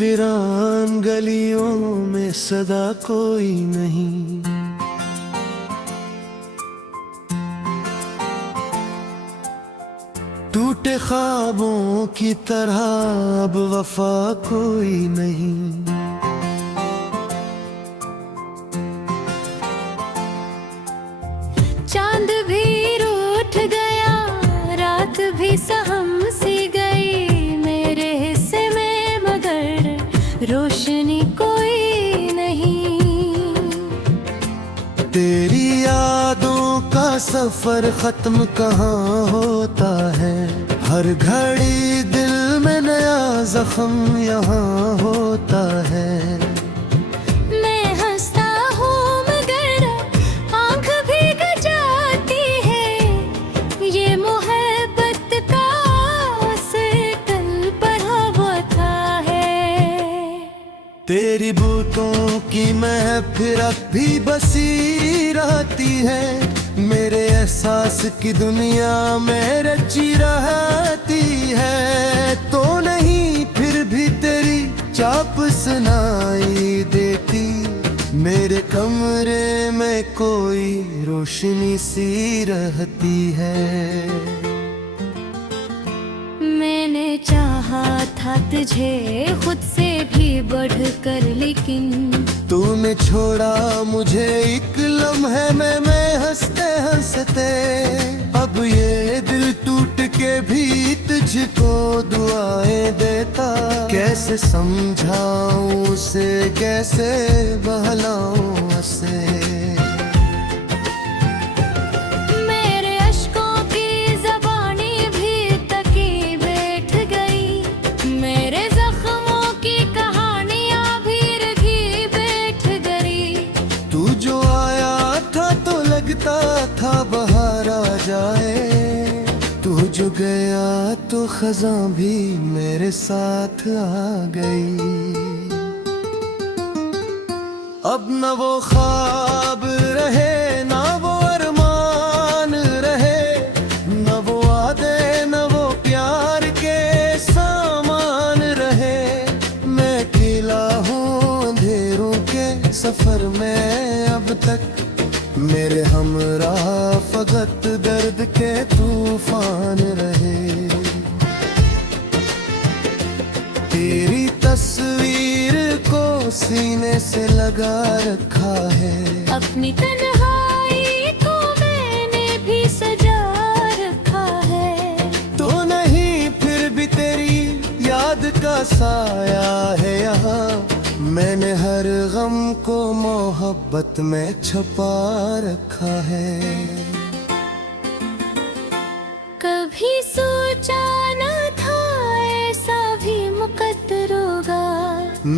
वीरान गलियों में सदा कोई नहीं। टूटे ख्वाबों की तरह अब वफा कोई नहीं। चांद भी रूठ गया, रात भी सहम सी गई मेरे हिस्से में, मगर रोशनी कोई नहीं। तेरी यादों का सफर खत्म कहाँ होता है, हर घड़ी दिल में नया जख्म यहाँ होता है। मैं हंसता हूँ मगर आँख भीग जाती है, ये मोहब्बत का असर कल पढ़ा होता है। तेरी बूतों की महफिल अब भी बसी रहती है, मेरे एहसास की दुनिया में रची रहती है। तो नहीं फिर भी तेरी चाप सुनाई देती, मेरे कमरे में कोई रोशनी सी रहती है। मैंने चाहा था तुझे खुद से भी बढ़कर, लेकिन तूने छोड़ा मुझे एक लम्हे में हंसते हंसते। अब ये दिल टूट के भी तुझको दुआएं देता, कैसे समझाऊं उसे, कैसे बहलाऊं उसे। मेरे अश्कों की ज़बानी भी तकी बैठ गई, मेरे जख्मों की कहानियां भी रखी बैठ गई। तू जो आया था तो लगता था बाहर आ जाए, तू जो गया तो खज़ां भी मेरे साथ आ गई। अब न वो ख्वाब रहे, ना वो अरमान रहे, न वो वादे न वो प्यार के सामान रहे। मैं अकेला हूँ अंधेरों के सफर में अब तक, मेरे हमरा फकत दर्द के तूफान रहे। तेरी तस्वीर को सीने से लगा रखा है, अपनी तन्हाई को मैंने भी सजा रखा है। तो नहीं फिर भी तेरी याद का साया है यहाँ, मैंने हर गम को मोहब्बत में छुपा रखा है। कभी सोचा न था ऐसा भी मुकद्दर होगा,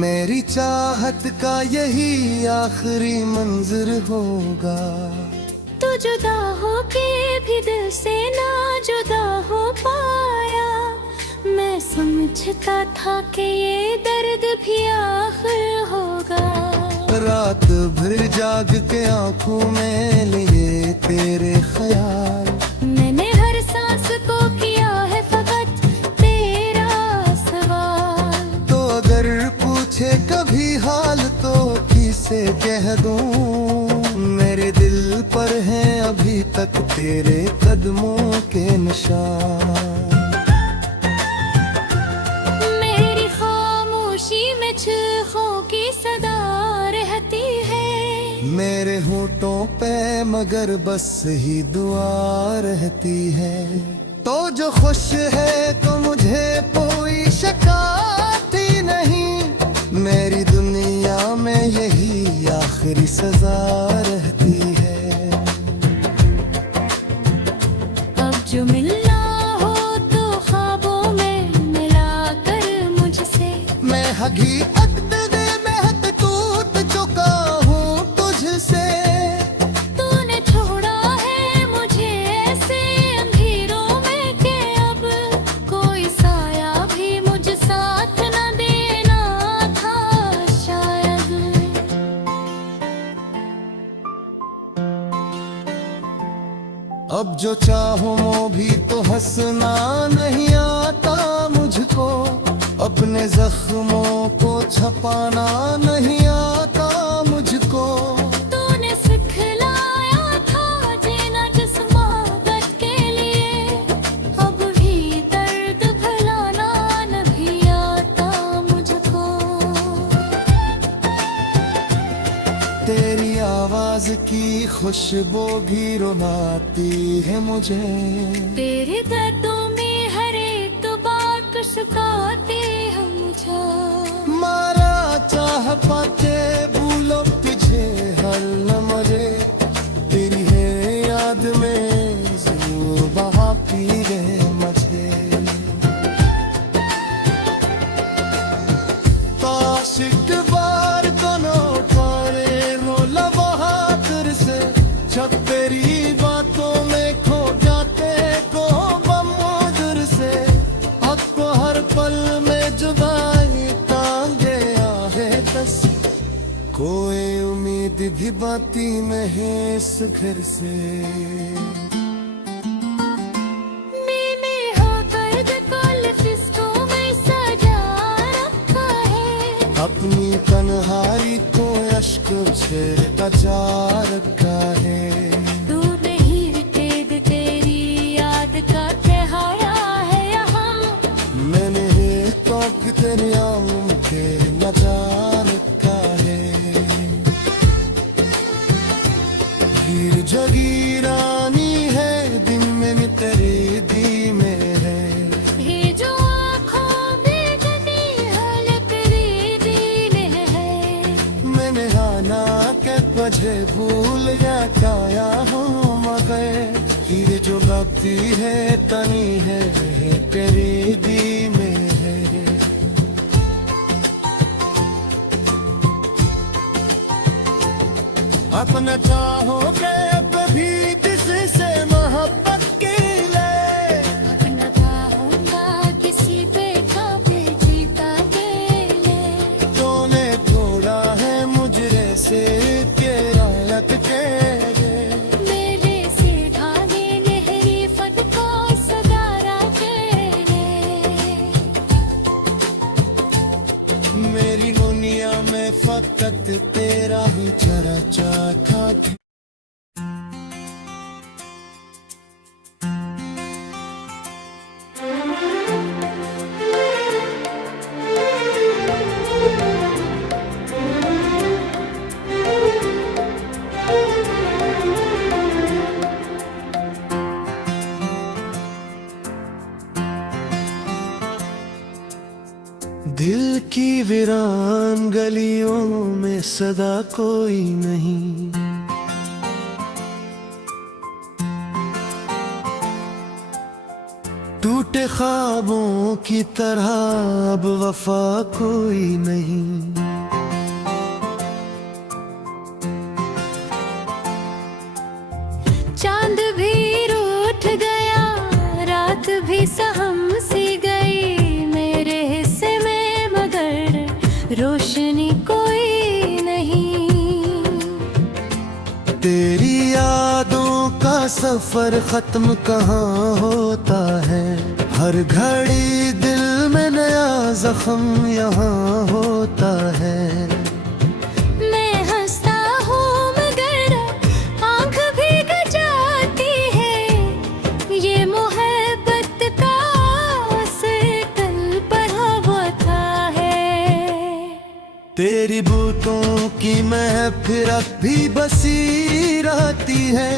मेरी चाहत का यही आखिरी मंजर होगा। तू जुदा हो के भी दिल से ना जुदा हो पाया, मैं समझता था कि ये दर्द भी आखिर होगा। रात भर जाग के आंखों में लिए तेरे ख्याल, मैंने हर सांस को किया है फकत तेरा सवाल। तो अगर पूछे कभी हाल तो किसे कह दूं, मेरे दिल पर हैं अभी तक तेरे कदमों के निशान। मेरी खामोशी में चीखों की सदा रहती है, मेरे होठों पे मगर बस ही दुआ रहती है। तो जो खुश है तो मुझे कोई शिकायत ही नहीं, मेरी दुनिया में यही आखिरी सजा रहती है। अब जो मिलना हो तो ख्वाबों में मिला कर मुझसे, मैं हगी अक्दे महत टूट चुका हूँ तुझसे। तूने छोड़ा है मुझे ऐसे अंधेरों में कि अब कोई साया भी मुझ साथ न देना था शायद। अब जो चाहो वो भी तो हंसना नहीं आता मुझको, अपने जख्मों को छपाना नहीं आता मुझको। तूने सिखलाया था जीना जिस मोहब्बत के लिए, अब भी दर्द भुलाना नहीं आता मुझको। तेरी आवाज की खुशबू भी रुलाती है मुझे। तेरे दर्दों में हर एक बात सुखाती है मुझे। मारा चाह पाते भूलो तुझे हर लम्हे, तेरी है याद में ज़रूर बहा पी गए मुझे। ताशिक बार दोनों पारे रोला बहादुर से, जब तेरी बातों में खो जाते को बमुदर से। आपको हर पल में जुदाई तांगे आहे तस, कोई उम्मीद भी बाती में है इस घर से। मैंने होकर कल फिस्कों में सजा रखा है, अपनी तन्हाई को अश्कों से बचा रखा है। तू नहीं कैद तेरी याद का सहारा है यहाँ। मैंने तोक तेरी आँख के मचा रखा है। हीर जगीरानी है दिन में तेरी दी में है। ये जो आँखों में जनी हाल तेरी दिल है। मैंने आना के तुझे भूल या काया हूँ मगर, हीर जो लगती है तनी है वह तेरी दी में है। अपना चाहोगे अब भी किसी से मोहब्बत की ले। अपना चाहूंगा किसी पे खाते जीता ले। तूने तोड़ा है मुझरे से तेरा लटके रे। मेरे से धागे लहरी फट को सदारा तेरे। मेरी दुनिया में फकत तेरा ही चर्चा था। दिल की वीरान गलियों में सदा कोई नहीं। टूटे ख्वाबों की तरह अब वफा कोई नहीं। चांद भी रूठ गया, रात भी सहम सी गई मेरे हिस्से में, मगर रोशनी कोई नहीं। तेरी यादों का सफर खत्म कहाँ होता है, हर घड़ी दिल में नया जख्म यहाँ होता है। मैं हंसता हूँ मगर आँख भीग जाती है, ये मोहब्बत का असर कल पढ़ा हुआ था है। तेरी बूतों की महफिल अब भी बसी रहती है,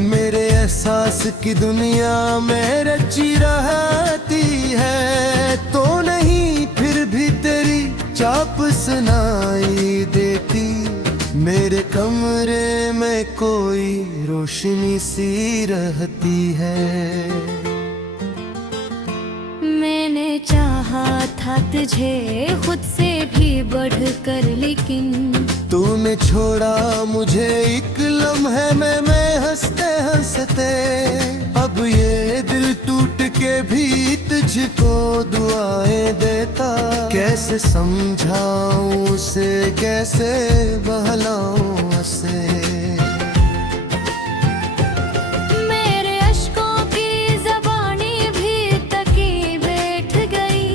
मेरे एहसास की दुनिया में रची रहती है। तो नहीं फिर भी तेरी चाप सुनाई देती, मेरे कमरे में कोई रोशनी सी रहती है। मैंने चाहा था तुझे खुद से भी बढ़कर, लेकिन तूने छोड़ा मुझे एक लम्हे में मैं हंसते हंसते। अब ये दिल टूट के भी तुझको दुआएं देता, कैसे समझाऊं उसे, कैसे बहलाऊं उसे। मेरे अश्कों की ज़बानी भी तकी बैठ गई,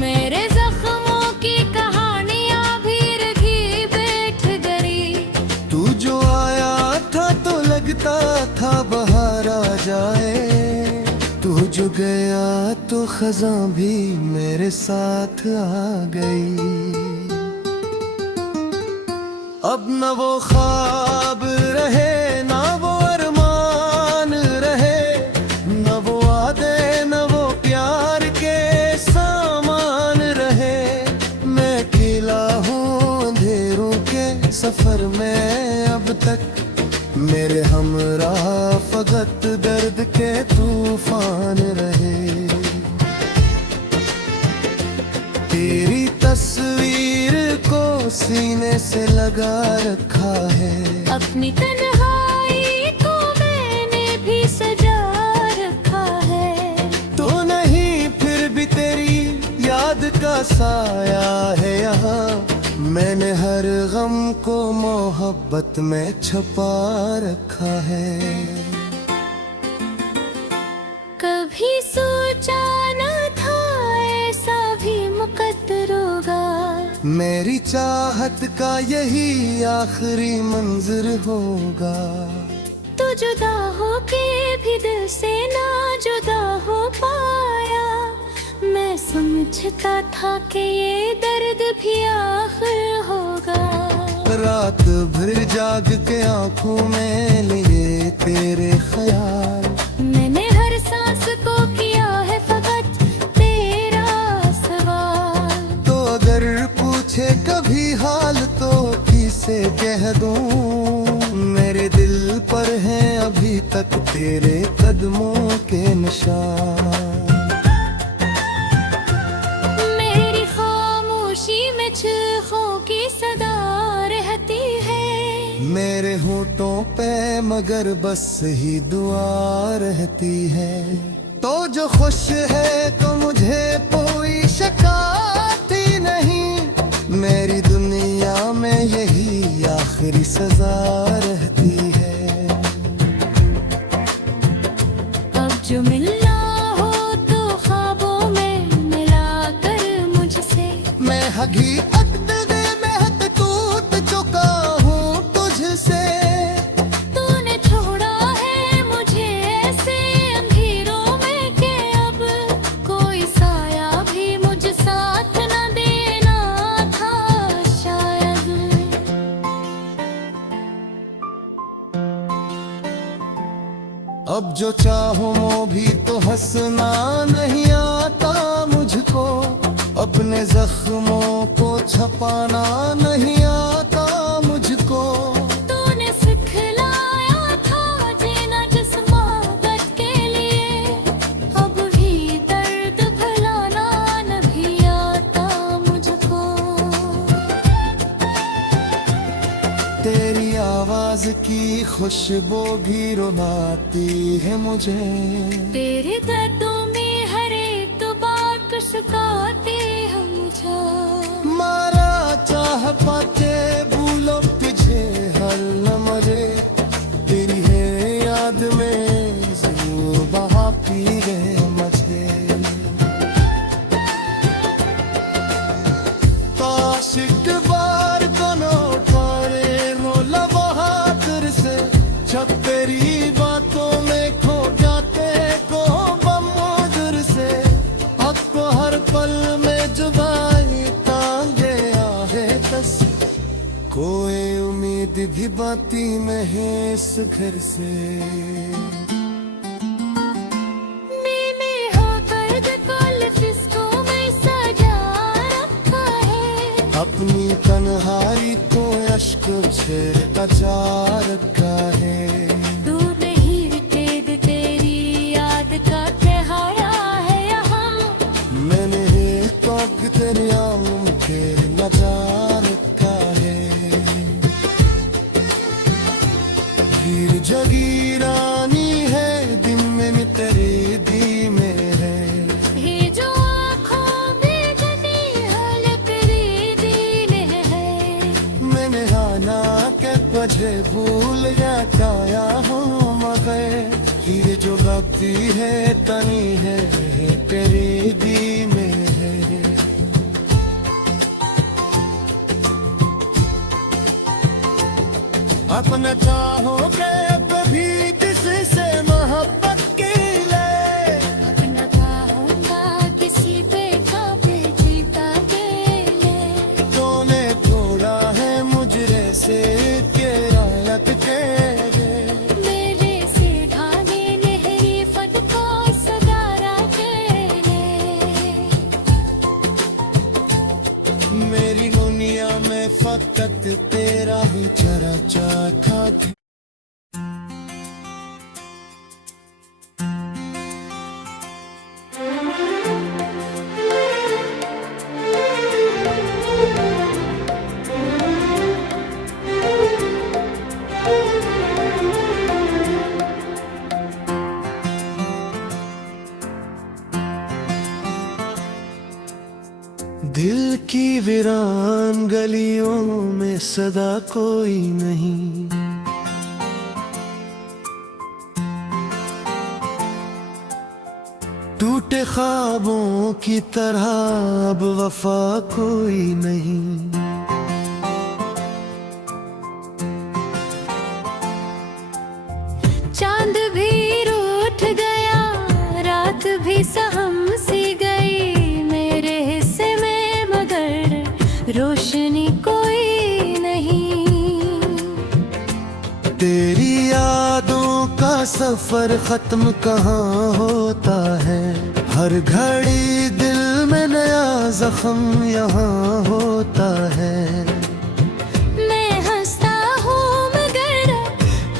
मेरे जख्मों की कहानी गया तो खजा भी मेरे साथ आ गई। अब न वो ख्वाब रहे न वो अरमान रहे, न वो वादे न वो प्यार के सामान रहे। मैं अकेला हूँ अंधेरों के सफर में अब तक, मेरे हमराह फकत दर्द के तूफान रहे। तेरी तस्वीर को सीने से लगा रखा है, अपनी तन्हाई को मैंने भी सजा रखा है। तो नहीं फिर भी तेरी याद का साया है यहाँ। मैंने हर गम को मोहब्बत में छुपा रखा है। कभी सोचा न था ऐसा भी मुकद्दर होगा, मेरी चाहत का यही आखिरी मंजर होगा। तो जुदा होके भी दिल से ना जुदा हो पाया। मैं समझता था कि ये दर्द भी आखिर होगा। रात भर जाग के आंखों में लिए तेरे ख्याल, मैंने हर सांस को किया है फकत तेरा सवाल। तो अगर पूछे कभी हाल तो किसे कह दूं, मेरे दिल पर हैं अभी तक तेरे कदमों के निशान। मेरी खामोशी में चीखों की सदा रहती है, मेरे होठों पे मगर बस ही दुआ रहती है। तो जो खुश है तो मुझे कोई शिकायत नहीं, मेरी दुनिया में यही आखिरी सजा रहती है। अब जो मिलना हो तो ख्वाबों में मिला कर मुझसे। मैं हकीकत में हद टूट चुका हूँ तुझसे। तूने छोड़ा है मुझे ऐसे अंधेरों में कि अब कोई साया भी मुझ साथ न देना था शायद। अब जो चाहो वो भी तो हंसना नहीं आता मुझको, अपने जख्मों को छपाना नहीं आता मुझको। तूने सिखलाया था जीना जिस मोहब्बत के लिए, अब भी दर्द भुलाना नहीं आता मुझको। तेरी आवाज की खुशबू भी रुलाती है मुझे। तेरे दर्दों में हर एक बात सुखाती है मुझे। मारा चाह पाते भूलो तुझे हर लम्हे, तेरी है याद में जरूर बहा पी गए मुझे। काश एक बार दोनों तारे रोला बहादुर से, जब तेरी बातों में खो जाते को बमोदर से। अब तो हर पल में जुबानी तांगे आहे तस, कोई उम्मीद भी बाती नहीं इस घर से। मैंने होकर को में सजा रखा है, अपनी तन्हाई को अश्क छेड़ता जा रखा है। तू नहीं कैद तेरी याद का सहारा है यहाँ। मैंने एक तेरी आँख तेरी नजार रखा है। वीर जगीरानी है दिन में तेरे दी में है। ये जो आँखों में जनी हालत तेरी दिल है। मैंने आना के तुझे भूल जाया हूँ मगर, ये जो लगती है तनी है तेरे दी में है। अपना चाहोगे कभी किसी से मोहब्बत की ले, अपना की वीरान गलियों में सदा कोई नहीं। टूटे ख्वाबों की तरह अब वफा कोई नहीं। चांद भी रूठ गया, रात भी सहम सी गई, मेरे हिस्से में मगर रोशनी कोई नहीं। तेरी यादों का सफर खत्म कहाँ होता है, हर घड़ी दिल में नया जख्म यहाँ होता है। मैं हंसता हूँ मगर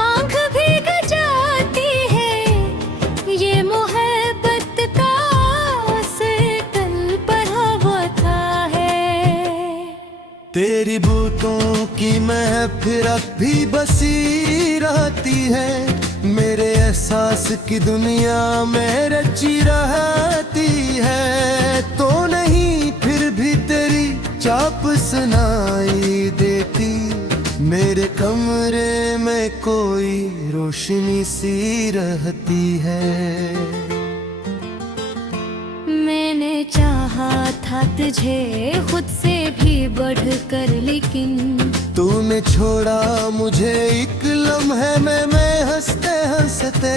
आँख भीग जाती है, ये मोहब्बत का असर कल पढ़ा होता है। तेरी बूतों की महफिल अब भी बसी रहती है, मेरे एहसास की दुनिया में रची रहती है। तो नहीं फिर भी तेरी चाप सुनाई देती, मेरे कमरे में कोई रोशनी सी रहती है। मैंने चाहा था तुझे खुद से भी बढ़कर, लेकिन तूने छोड़ा मुझे एक लम्हे में हंसते हंसते।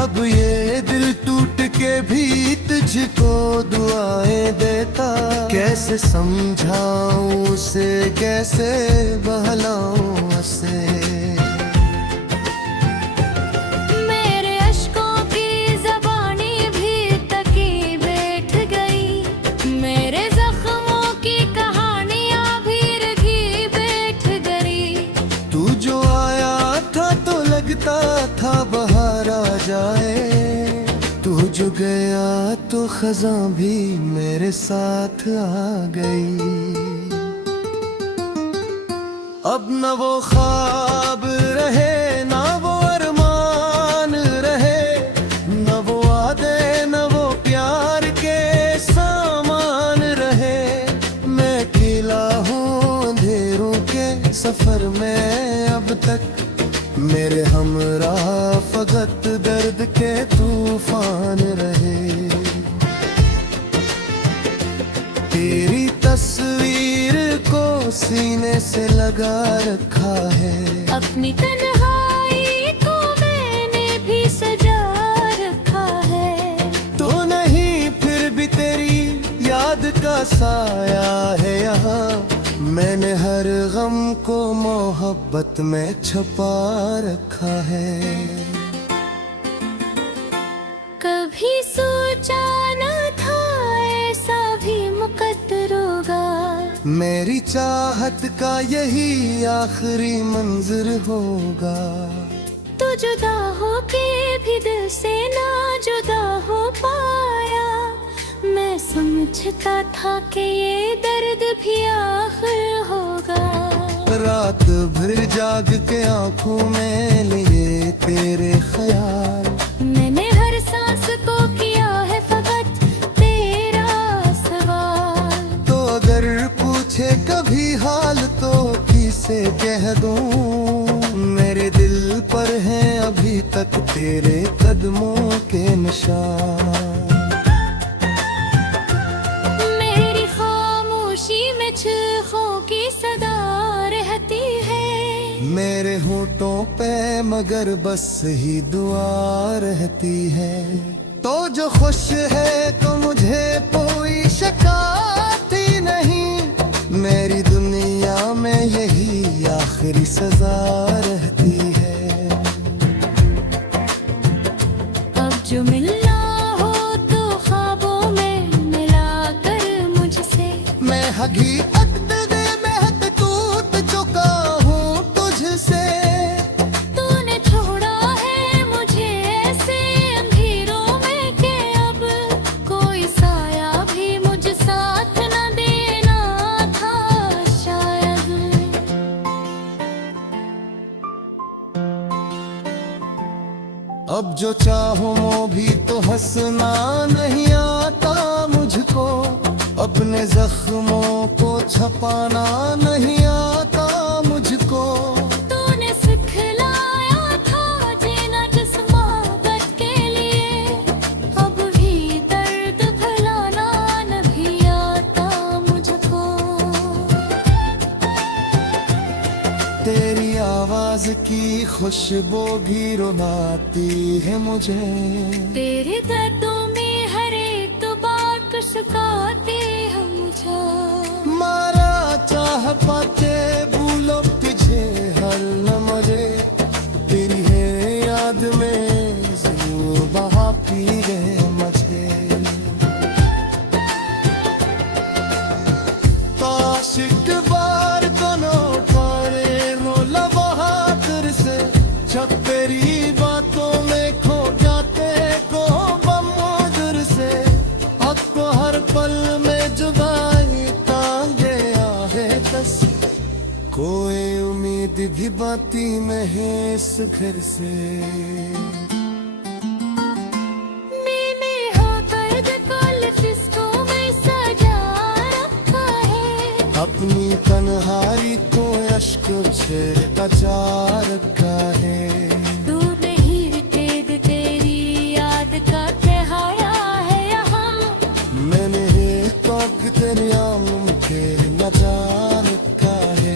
अब ये दिल टूट के भी तुझको दुआएं देता, कैसे समझाऊं उसे, कैसे बहलाऊं उसे। मेरे अश्कों की ज़बानी भी तकी बैठ गई, मेरे जख्मों की कहानियां भी रखी बैठ गई। तू जो आया था तो लगता था बाहर आ जाए, तू जो गया तो खज़ां भी मेरे साथ आ गई। अब न वो ख्वाब रहे ना वो अरमान रहे, न वो वादे न वो प्यार के सामान रहे। मैं अकेला हूँ अंधेरों के सफर में अब तक, मेरे हमराह फकत दर्द के तूफान रहे। तेरी तस्वीर को सीने से लगा रखा है, अपनी तन्हाई को मैंने भी सजा रखा है। तो नहीं फिर भी तेरी याद का साया है यहाँ, मैंने हर गम को मोहब्बत में छुपा रखा है। कभी सोचा न था ऐसा भी मुकद्दर होगा, मेरी चाहत का यही आखिरी मंजर होगा। तू जुदा होके भी दिल से ना जुदा हो पाया, मैं समझता था कि ये दर्द भी आखिर होगा। रात भर जाग के आंखों में लिए तेरे ख्याल, मैंने हर सांस को किया है फकत तेरा सवाल। तो अगर पूछे कभी हाल तो किसे कह दूं, मेरे दिल पर हैं अभी तक तेरे कदमों के निशान। मेरी खामोशी में चीखों की सदा रहती है, मेरे होठों पे मगर बस ही दुआ रहती है। तो जो खुश है तो मुझे कोई शिकायत ही नहीं, मेरी दुनिया में यही आखिरी सजा रहती है। अब जो मिलना हो तो ख्वाबों में मिला कर मुझसे, मैं हकीकत में टूट चुका हूँ तुझसे। तूने छोड़ा है मुझे ऐसे अंधेरों में कि अब कोई साया भी मुझ साथ न देना था शायद। अब जो चाहूं वो भी तो हंसना नहीं आता मुझको, अपने अपने जख्मों को छपाना नहीं आता मुझको। तूने सिखलाया था जीना जिस मोहब्बत के लिए, अब भी दर्द भुलाना नहीं आता मुझको। तेरी आवाज की खुशबू भी रुलाती है मुझे। तेरे दर्दों में हर एक बात सुखाती है मुझे। मारा चाह पाते भूलो तुझे हर लम्हे, तेरी है याद में ज़रूर बहा पी गए मुझे। आशिक बार दोनों पारे रोला बहादुर से, जब तेरी बातों में खो जाते को बमुदुर से। अब तो हर पल में जुदाई तांगे आहे तस, कोई उम्मीद भी बाती नहीं इस घर से। मैंने होकर को लिपस्टिकों में सजा रखा है, अपनी तन्हाई को अश्कों से बचा रखा है। तू नहीं तेज तेरी याद का सहारा है यहाँ। मैंने एक टॉक तेरे आम के नचा रखा है।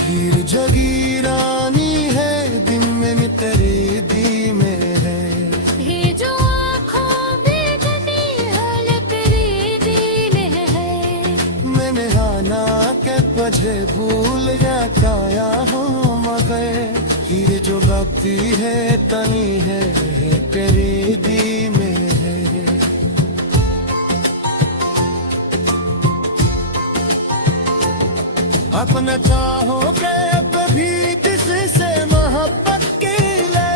हीर जगीरानी है दिन में तेरे दी में है। ये जो आँखों में जनी हालत तेरी दिल है। मैंने हाना के तुझे भूल गया काया हूँ मगर, हीर जो लगती है तनी है तेरी दी में है। अपना चाहो के कभी किससे मोहब्बत की ले,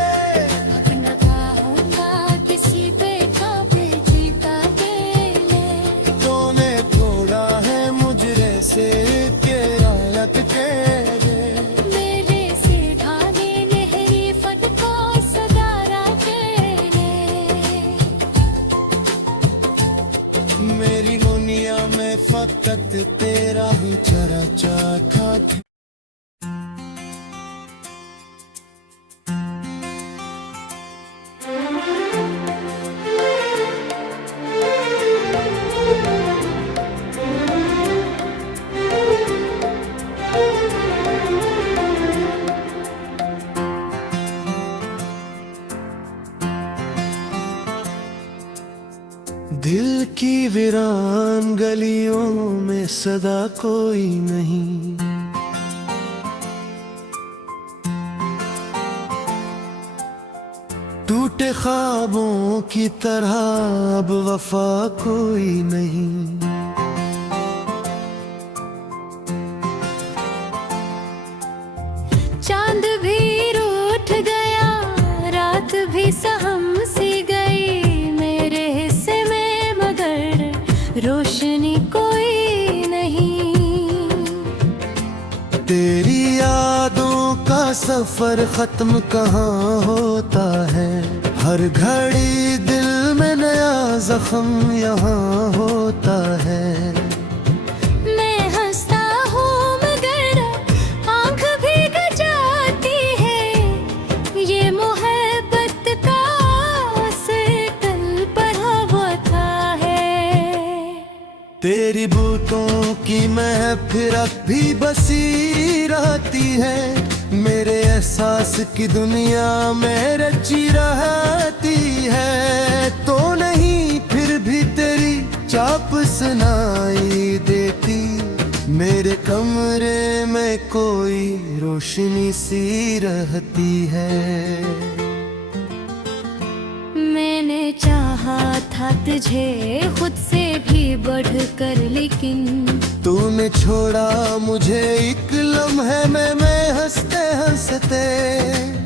अपना चाहूँगा किसी पे काबे जीता के ले। तूने थोड़ा है मुझरे से तेरा लग के रे। मेरे से ढाले नहरी फट को सदारा के ले। मेरी दुनिया में फकत तेरा ही चर्चा खाती। दिल की वीरान गलियों में सदा कोई नहीं, टूटे ख्वाबों की तरह अब वफा कोई नहीं। चांद भी रूठ गया, रात भी सहम सी गई मेरे हिस्से में, मगर रोशनी कोई नहीं। तेरी यादों का सफर खत्म कहाँ होता है, हर घड़ी दिल में नया जख्म यहाँ होता है। मैं हंसता हूँ मगर आँख भीग जाती है, ये मोहब्बत का असर कल पर होता है। तेरी बूतों की महफिल अब भी बसी रहती है, मेरे एहसास की दुनिया में रची रहती है। तो नहीं फिर भी तेरी चाप सुनाई देती, मेरे कमरे में कोई रोशनी सी रहती है। मैंने चाहा था तुझे खुद से भी बढ़कर, लेकिन तूने छोड़ा मुझे एक लम्हे में मैं हंसते हंसते।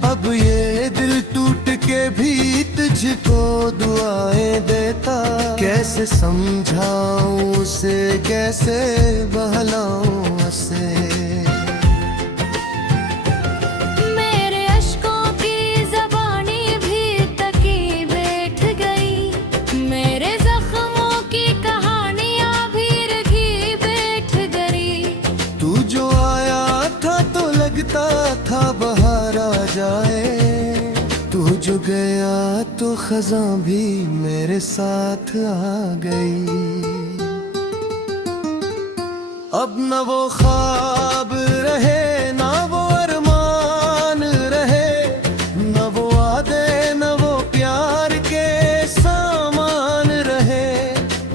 अब ये दिल टूट के भी तुझको दुआएं देता, कैसे समझाऊं उसे कैसे बहलाऊं उसे। मेरे अश्कों की ज़बानी भी तकी बैठ गई, मेरे ज़ख्म लगता था बाहर आ जाए, तू जो गया तो खज़ां भी मेरे साथ आ गई। अब न वो ख्वाब रहे ना वो अरमान रहे, न वो वादे न वो प्यार के सामान रहे।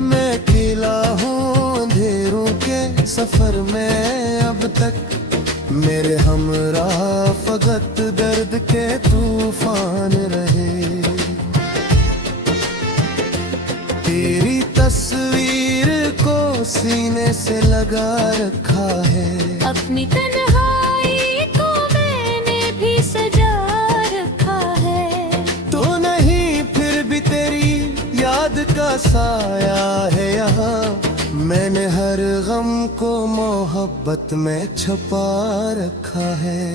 मैं अकेला हूँ अंधेरों के सफर में अब तक, मेरे हमराह फकत दर्द के तूफान रहे। तेरी तस्वीर को सीने से लगा रखा है, अपनी तन्हाई को मैंने भी सजा रखा है। तो नहीं फिर भी तेरी याद का साया है यहाँ, मैंने हर गम को मोहब्बत में छुपा रखा है।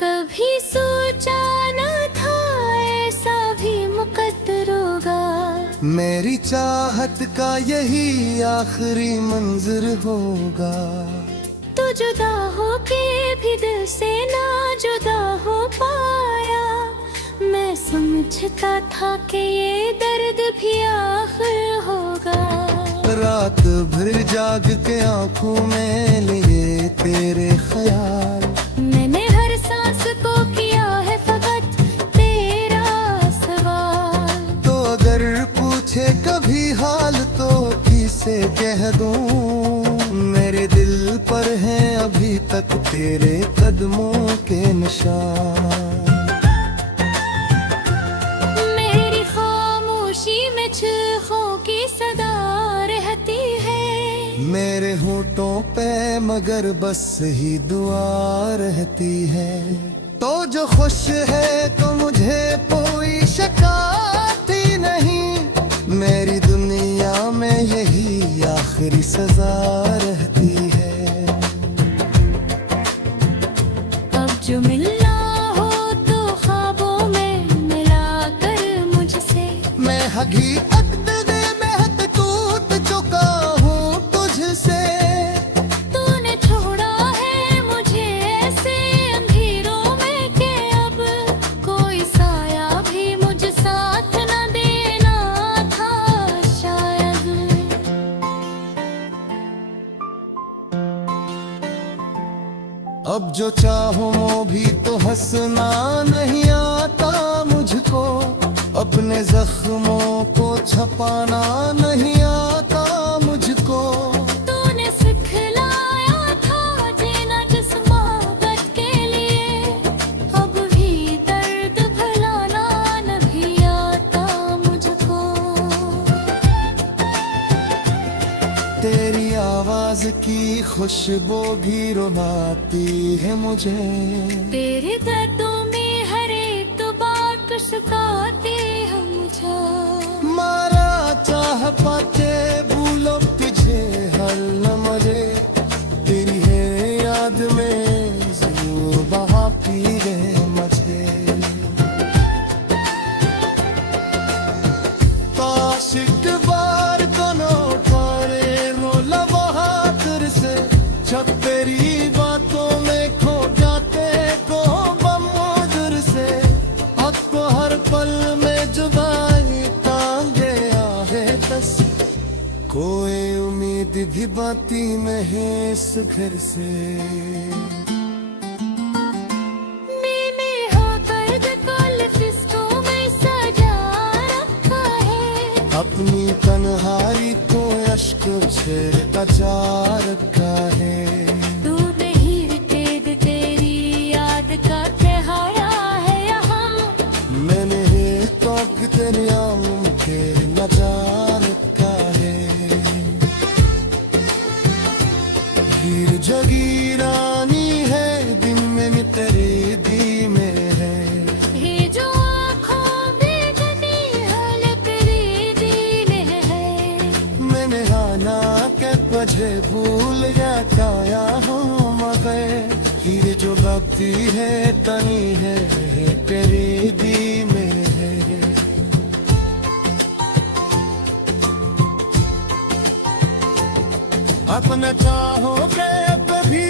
कभी सोचा न था ऐसा भी मुकद्दर होगा, मेरी चाहत का यही आखिरी मंजर होगा। तू जुदा होके भी दिल से ना जुदा हो पाया, मैं समझता था कि ये दर्द भी आखिर होगा। रात भर जाग के आंखों में लिए तेरे ख्याल, मैंने हर सांस को किया है फकत तेरा सवाल। तो अगर पूछे कभी हाल तो किसे कह दूं, मेरे दिल पर हैं अभी तक तेरे कदमों के निशान। मेरी खामोशी में चीखों की सदा रहती है, मेरे होठों पे मगर बस ही दुआ रहती है। तो जो खुश है तो मुझे कोई शिकायत ही नहीं, मेरी दुनिया में यही आखिरी सजा रहती है। अब जो मिलना हो तो ख्वाबों में मिला कर मुझसे, मैं हकीकत दे महत टूट चुका हूँ तुझसे। तूने छोड़ा है मुझे ऐसे अंधेरों में कि अब कोई साया भी मुझे साथ न देना था शायद। अब जो चाहो वो भी तो हंसना नहीं आता मुझको, अपने जख्मों को छपाना नहीं आता मुझको। तूने सिखलाया था जीना जिस मोहब्बत के लिए, अब भी दर्द भुलाना नहीं आता मुझको। तेरी आवाज की खुशबू भी रुलाती है मुझे, तेरे दर्दों में हर एक तो बात सुखाती है मुझे। मारा चाह पाते भूलो तुझे हर लम्हे, तेरी है याद में ज़रूर बहा पी गए मुझे। आशिक बार कनो पारे रो लम्हात से, जब तेरी बातों में खो जाते को बमोदर से। अब तो हर पल में जुदाई तांगे आहे तस, कोई उम्मीद भी बाती में है इस घर से। मैंने हो दर्द को लिपस्टिकों में सजा रखा है, अपनी तन्हाई को अश्कों से बचा रखा है। तू नहीं तेज तेरी याद का सहारा है यहाँ, मैंने तो तेरी आँखों के नचा रखा है। हीर जगी रानी है दिन में तेरे दी में है, ये जो आँखों में जनी हाल तेरी दी में है। मैंने आना के तुझे भूल गया काया हूँ मगर, हीर जो लगती है तनी है तेरी दी में है। अपने चाहो के अब भी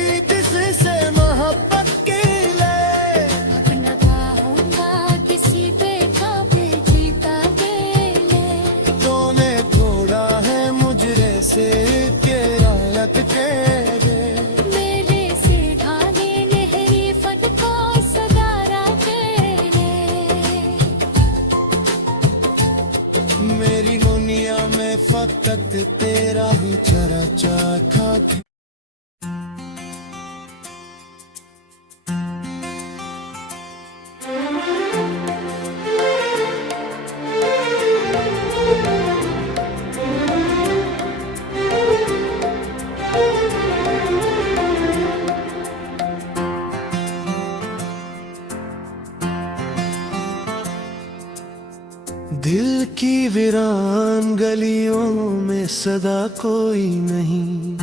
दिल की वीरान गलियों में सदा कोई नहीं,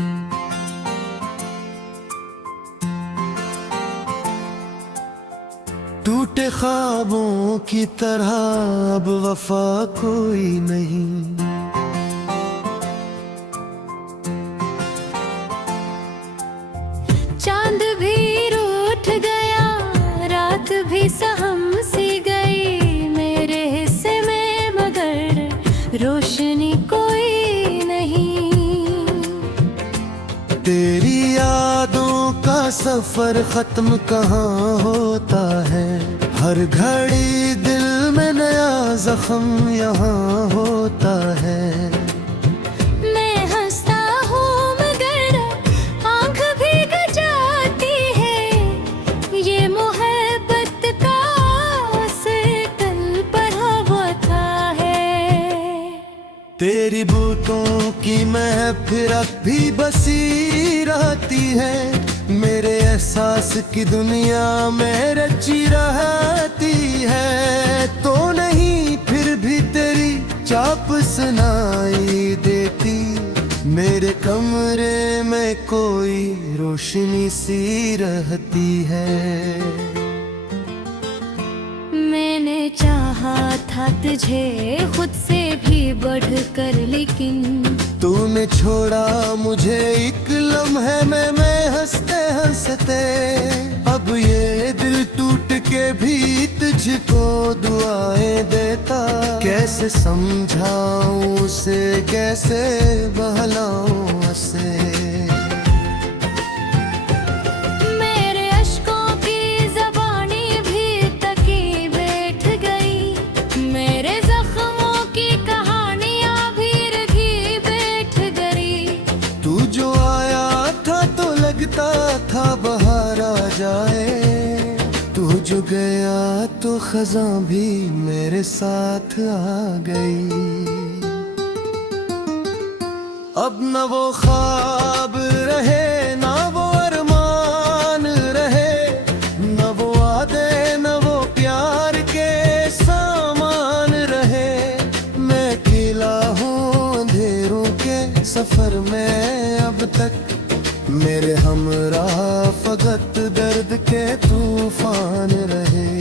टूटे ख्वाबों की तरह अब वफा कोई नहीं। चांद भी रूठ गया, रात भी सहम सी गई, मेरे हिस्से में मगर रोशनी कोई नहीं। तेरी यादों का सफर खत्म कहाँ होता है, हर घड़ी दिल में नया जख्म यहाँ होता है। मैं हंसता हूँ मगर आँख भीग जाती है, ये मोहब्बत का असर कल पढ़ा होता है। तेरी बूतों की महफिल अब भी बसी रहती है, मेरे एहसास की दुनिया में रची रहती है। तो नहीं फिर भी तेरी चाप सुनाई देती, मेरे कमरे में कोई रोशनी सी रहती है। मैंने चाहा था तुझे खुद से भी बढ़कर, लेकिन तूने छोड़ा मुझे एक लम्हे में हंसते हंसते। अब ये दिल टूट के भी तुझको दुआएं देता, कैसे समझाऊं उसे, कैसे बहलाऊं उसे। मेरे अश्कों की ज़बानी भी तकी बैठ गई, मेरे जख्मों की कहानियां भी रखी बैठ गई। तू जो आया था तो लगता था बाहर आ जाए, तू जो गया तो खज़ां भी मेरे साथ आ गई। अब न वो ख्वाब रहे, ना वो अरमान रहे, न वो वादे न वो प्यार के सामान रहे। मैं अकेला हूँ अंधेरों के सफर में अब तक, मेरे हमराह फकत दर्द के तूफान रहे।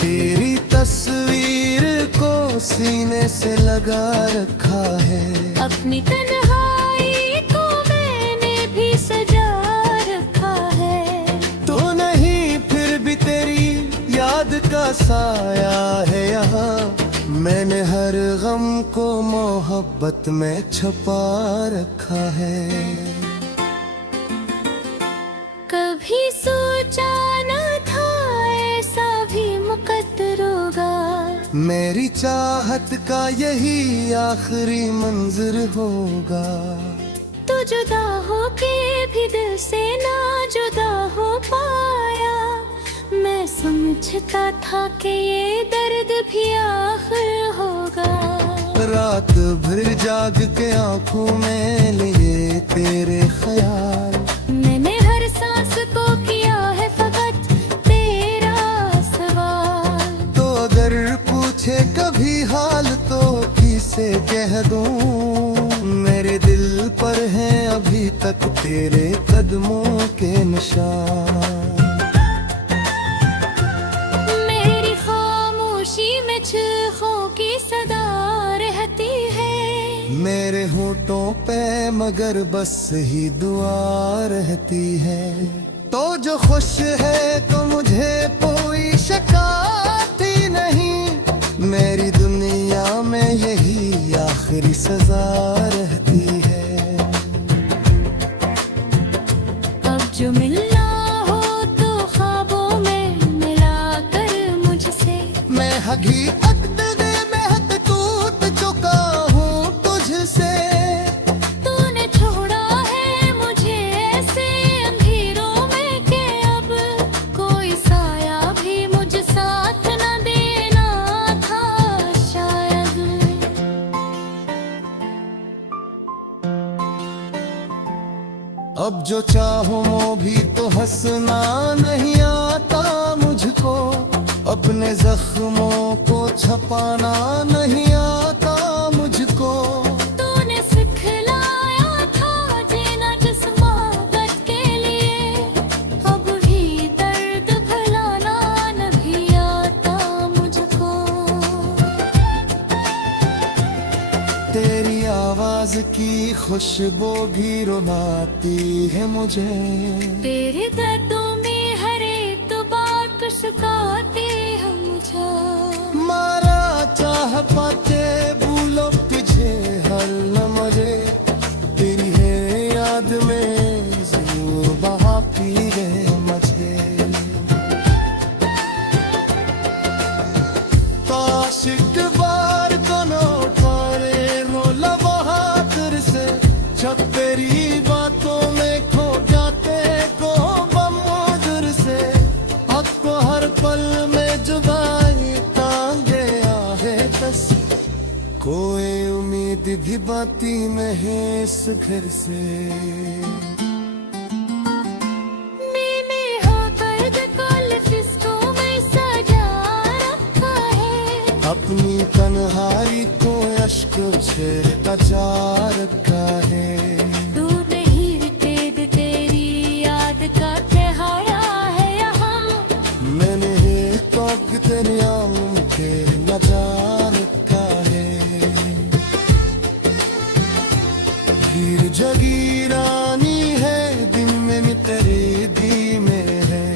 तेरी तस्वीर को सीने से लगा रखा है, अपनी तन्हाई को मैंने भी सजा रखा है। तो नहीं फिर भी तेरी याद का साया है यहाँ, मैंने हर गम को मोहब्बत में छुपा रखा है। कभी सोचा न था ऐसा भी मुकद्दर होगा, मेरी चाहत का यही आखिरी मंजर होगा। तो जुदा हो के भी दिल से ना जुदा हो पाया, मैं समझता था कि ये दर्द भी आखिर होगा। रात भर जाग के आंखों में लिए तेरे ख्याल, मैंने हर सांस को किया है फकत तेरा सवाल। तो अगर पूछे कभी हाल तो किसे कह दूं, मेरे दिल पर हैं अभी तक तेरे कदमों के निशान। मेरी खामोशी में चीखों की सदा रहती है, मेरे होठों पे मगर बस ही दुआ रहती है। तो जो खुश है तो मुझे कोई शिकायत ही नहीं, मेरी दुनिया में यही आखिरी सजा रहती है। अब जो मिलना हो तो ख्वाबों में मिला कर मुझसे, मैं हकीकत में महक टूट चुका हूँ तुझसे। तूने छोड़ा है मुझे ऐसे अंधेरों में कि अब कोई साया भी मुझ साथ न देना था शायद। अब जो चाहो वो भी तो हंसना नहीं आता मुझको, अपने अपने जख्मों को छपाना नहीं आता मुझको। तूने सिखलाया था जीना जिस मोहब्बत के लिए, अब भी दर्द भुलाना नहीं आता मुझको। तेरी आवाज की खुशबू भी रुलाती है मुझे। तेरे दर्दों में हर एक बात सुखाती है मुझे। मारा चाह पाते भूलो तुझे हर लम्हे, तेरी है याद में जरूर बहा पी गए मुझे। ताशिक बार दोनों तारे रो लम्हात से, जब तेरी बातों में खो जाते को बमुदर से। आपको हर पल में जुदाई तांगे आहे बस, कोई उम्मीद भी बाती में है इस घर से। मैंने होकर को लिपस्टिकों में सजा रखा है, अपनी तन्हाई को अश्कों से बचा रखा है। तू नहीं तेज तेरी याद का त्योहारा है यहाँ। मैंने तो तेरे आम के नचा रखा है। हीर जगीरानी है दिन में तेरे दी में है।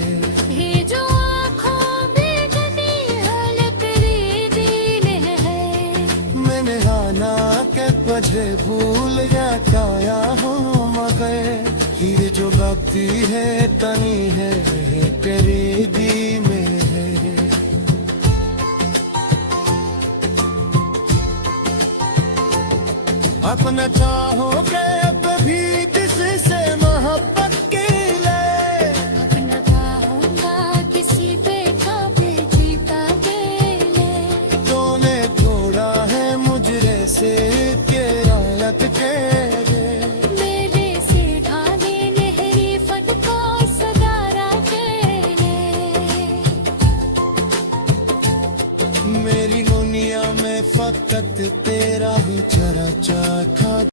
ये जो आँखों में जमी हल तेरी दिल है। मैंने आना के तुझे भूल गया हूँ मगर, हीर जो लगती है तनी है तेरे दी में है। अपना चाहोगे अब भी किससे मोहब्बत के लिए, अपना चाहूँगा किसी पे काबे जीता के ले। तूने तोड़ा है मुझे से तेरा लटके रे। मेरे से ढाले लहरी फट को सदारा के ले। मेरी दुनिया में फकत